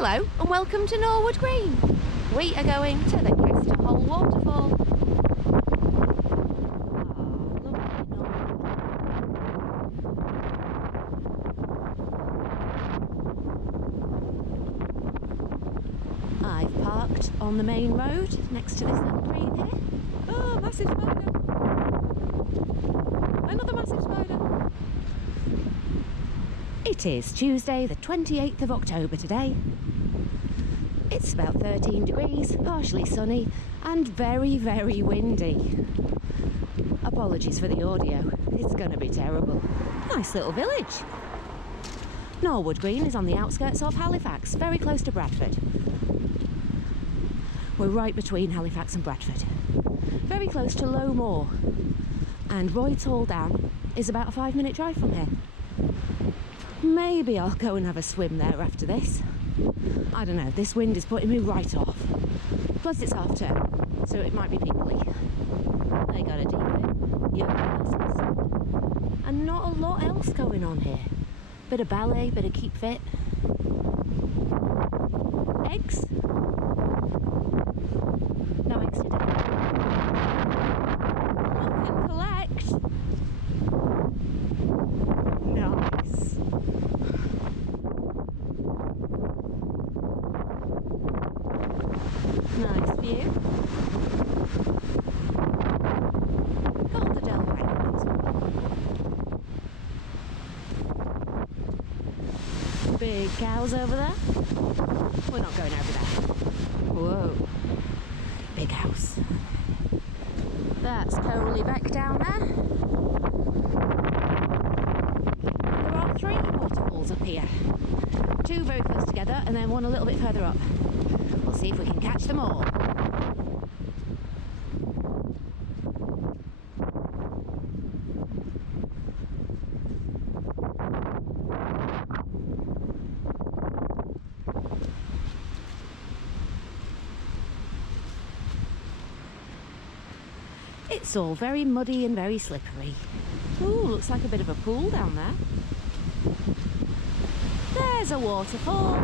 Hello and welcome to Norwood Green. We are going to the Kester Hole Waterfall. I've parked on the main road next to this little green here. Oh, massive spider! Another massive spider! It is Tuesday the 28th of October today. It's about 13 degrees, partially sunny and very, very windy. Apologies for the audio, it's going to be terrible. Nice little village. Norwood Green is on the outskirts of Halifax, very close to Bradford. We're right between Halifax and Bradford. Very close to Low Moor. And Waterfall Down is about a 5-minute drive from here. Maybe I'll go and have a swim there after this. I don't know, this wind is putting me right off. Plus it's half term, so it might be peoply. They got a deep yoga classes. And not a lot else going on here. Bit of ballet, bit of keep fit. Eggs? No eggs today. Look and collect. Nice. Nice view. Got the Del Round. Big cows over there. We're not going over there. Whoa. Big house. That's Coley Beck down there. And there are 3 waterfalls up here. 2 very close together and then one a little bit further up. We'll see if we can catch them all. It's all very muddy and very slippery. Ooh, looks like a bit of a pool down there. There's a waterfall.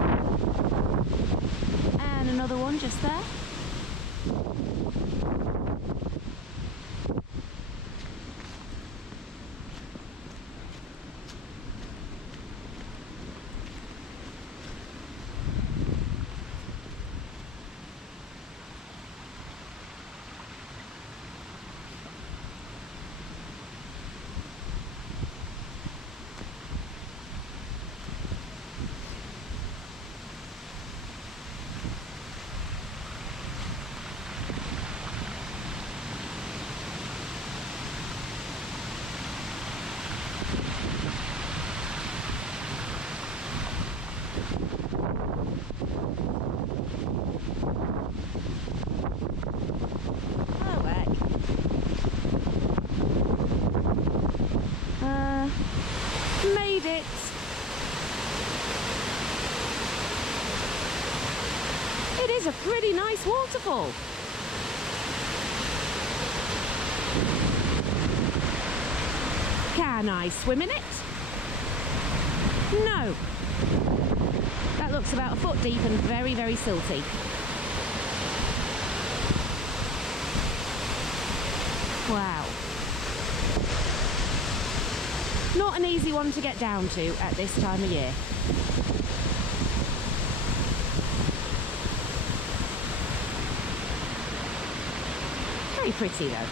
And another one just there. Made it. It is a pretty nice waterfall. Can I swim in it? No. That looks about a foot deep and very, very silty. Wow. Not an easy one to get down to at this time of year. Very pretty though.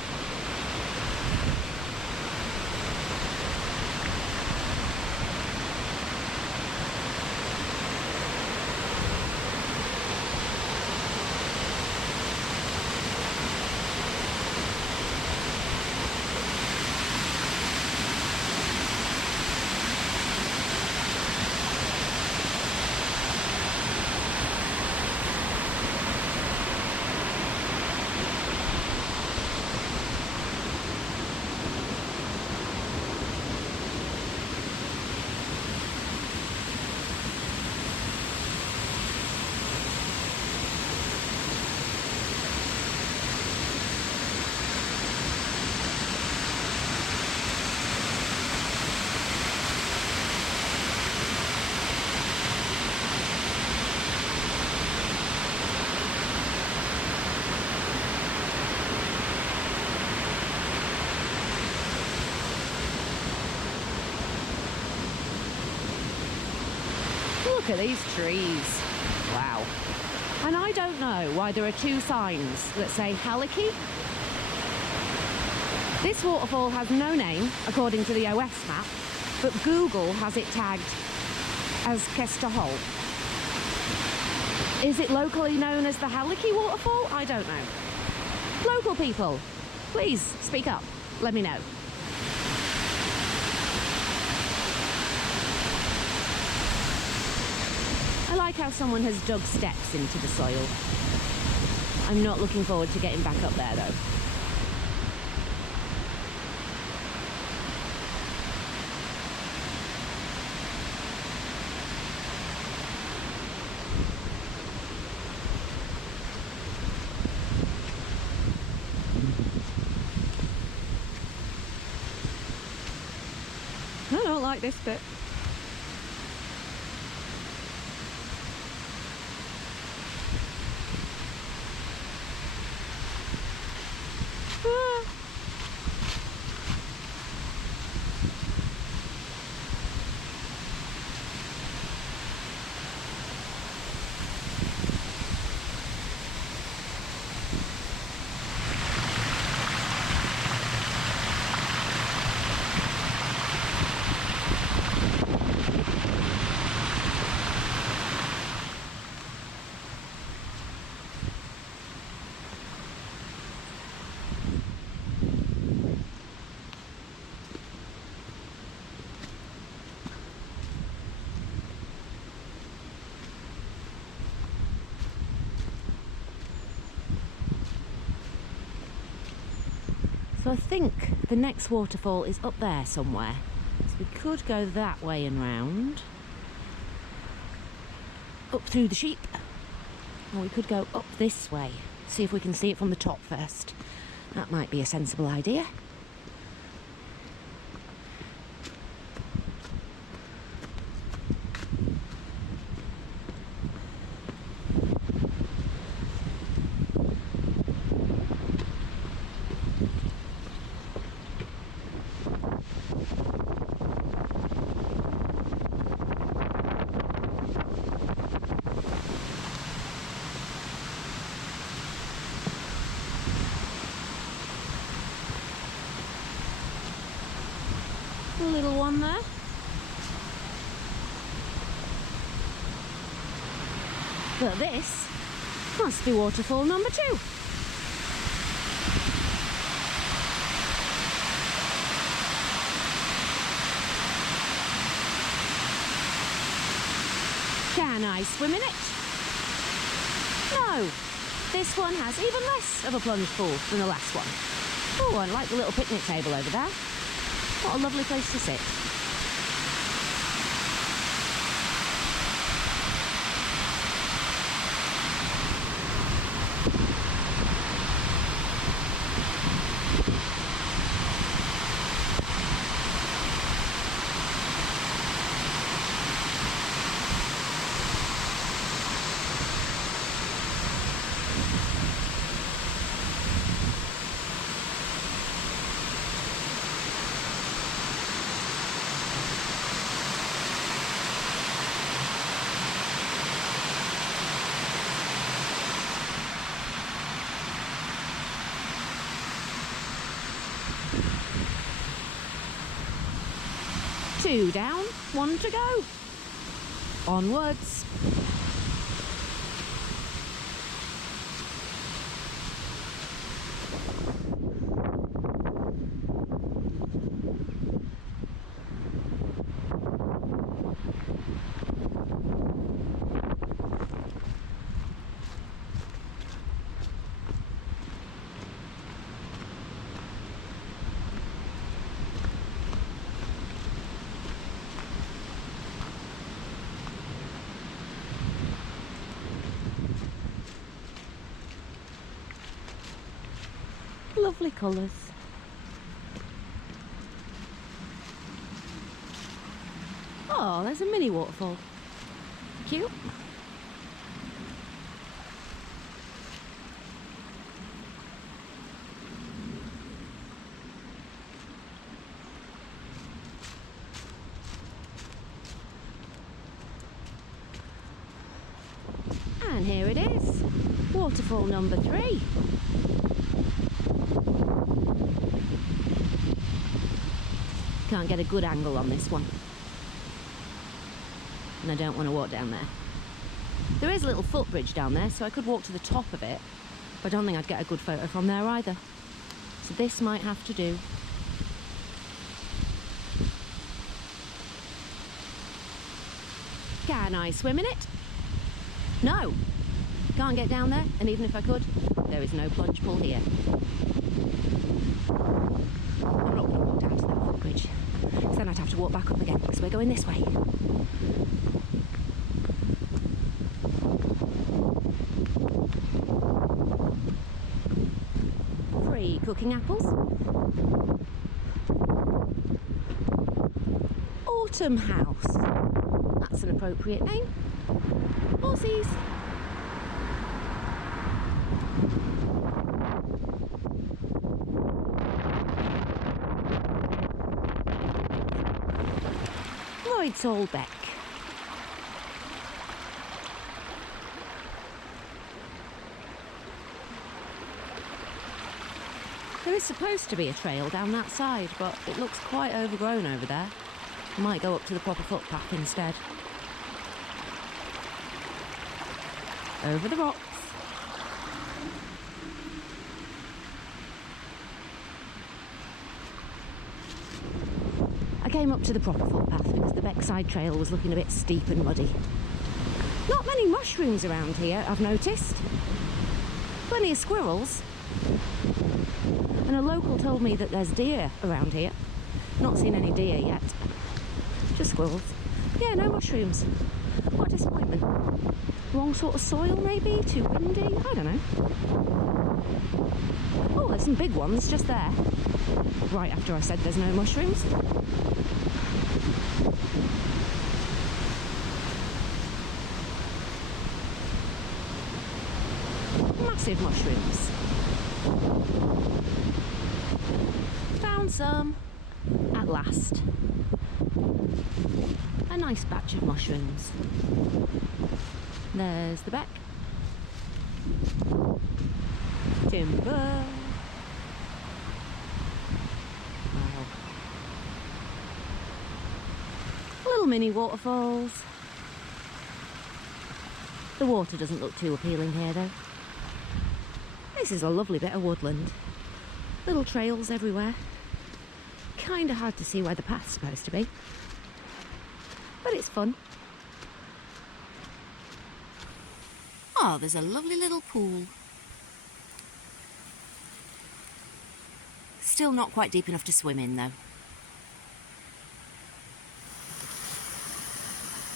Look at these trees. Wow. And I don't know why there are two signs that say Haliki. This waterfall has no name, according to the OS map, but Google has it tagged as Kester Hole. Is it locally known as the Haliki waterfall? I don't know. Local people, please speak up. Let me know. I like how someone has dug steps into the soil. I'm not looking forward to getting back up there though. I don't like this bit. So I think the next waterfall is up there somewhere. So we could go that way and round. Up through the sheep. Or we could go up this way. See if we can see it from the top first. That might be a sensible idea. A little one there. But this must be waterfall number 2. Can I swim in it? No. This one has even less of a plunge pool than the last one. Oh, I like the little picnic table over there. What a lovely place to sit. Two down, one to go. Onwards. Lovely colours. Oh, there's a mini waterfall. Cute. Waterfall number 3. Can't get a good angle on this one. And I don't want to walk down there. There is a little footbridge down there, so I could walk to the top of it, but I don't think I'd get a good photo from there either. So this might have to do. Can I swim in it? No! Can't get down there, and even if I could, there is no plunge pool here. I'm not going to walk down to that footbridge, because then I'd have to walk back up again, because we're going this way. Free cooking apples. Autumn House. That's an appropriate name. Horsies. Beck. There is supposed to be a trail down that side, but it looks quite overgrown over there. I might go up to the proper footpath instead. Over the rocks. I came up to the proper footpath because the Beckside Trail was looking a bit steep and muddy. Not many mushrooms around here, I've noticed. Plenty of squirrels. And a local told me that there's deer around here. Not seen any deer yet. Just squirrels. Yeah, no mushrooms. What a disappointment. Wrong sort of soil maybe? Too windy? I don't know. Oh, there's some big ones just there. Right after I said there's no mushrooms. Massive mushrooms. Found some. At last. A nice batch of mushrooms. There's the beck. Timber. Wow. Little mini waterfalls. The water doesn't look too appealing here though. This is a lovely bit of woodland. Little trails everywhere. Kinda hard to see where the path's supposed to be. But it's fun. Oh, there's a lovely little pool. Still not quite deep enough to swim in though.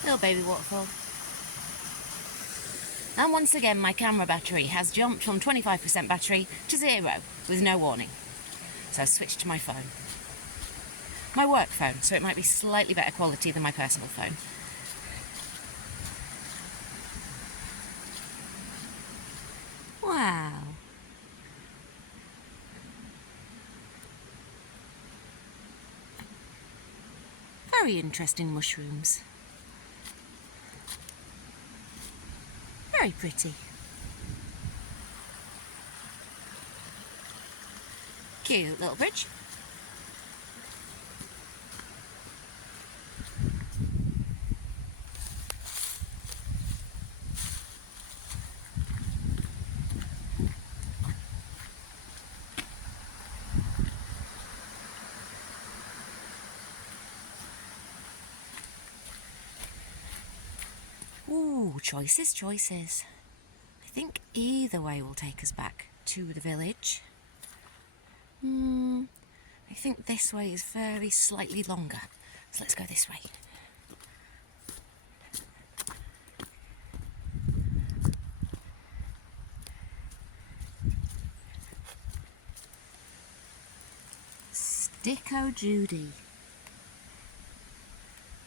Little baby waterfall. And once again my camera battery has jumped from 25% battery to 0 with no warning. So I've switched to my phone. My work phone, so it might be slightly better quality than my personal phone. Wow. Very interesting mushrooms. Very pretty. Cute little bridge. Ooh, choices, choices. I think either way will take us back to the village. I think this way is very slightly longer, so let's go this way. Sticko Judy.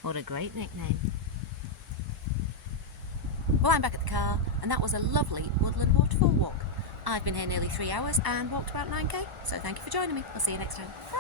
What a great nickname. Well, I'm back at the car, and that was a lovely woodland waterfall walk. I've been here nearly 3 hours and walked about 9k, so thank you for joining me. I'll see you next time. Bye.